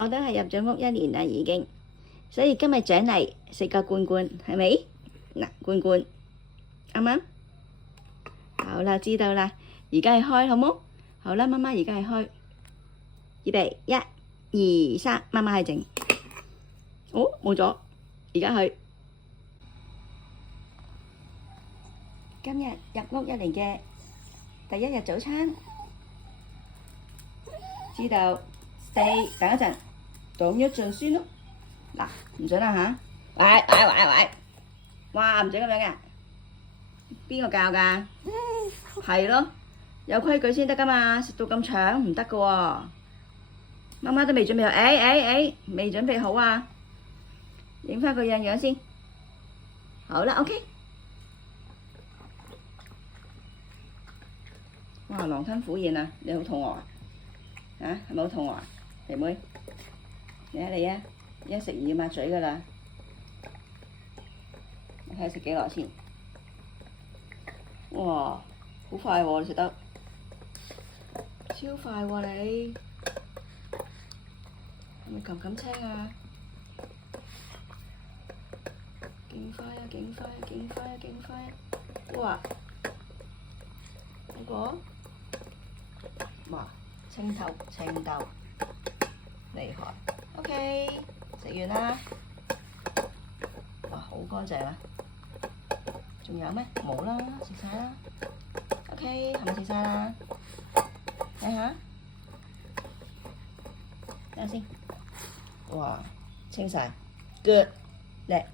我都係入咗屋1年啦已經，所以今日獎勵食個罐罐，係咪？嗱，罐罐啱啱？好啦，知道啦，而家係開好冇？好啦，媽媽而家係開，預備1、2、3，媽媽係靜。哦，冇咗，而家去。今日入屋1年嘅第1日早餐，知道4，等一陣，等一陣先咯。嗱，唔准啦嚇！喂！哇，唔准咁樣嘅，邊個教㗎？係咯，有規矩先得㗎嘛，食到咁長唔得㗎喎。媽媽都未準備好，未準備好啊！影返個樣先。好啦 ，OK。哇，狼吞虎咽啊！你好肚餓啊？係咪好肚餓啊？肥妹，嚟啊！一食完要抹嘴㗎啦。你睇下食幾耐先？哇，好快喎！你食得超快喎你，係咪擒青啊？勁快啊！哇！嗰個哇，青豆厲害。OK， 食完啦。哇，好乾淨啊！仲有咩？冇啦，食晒啦。OK， 係咪食晒啦？睇下先。哇，清晒，good，叻。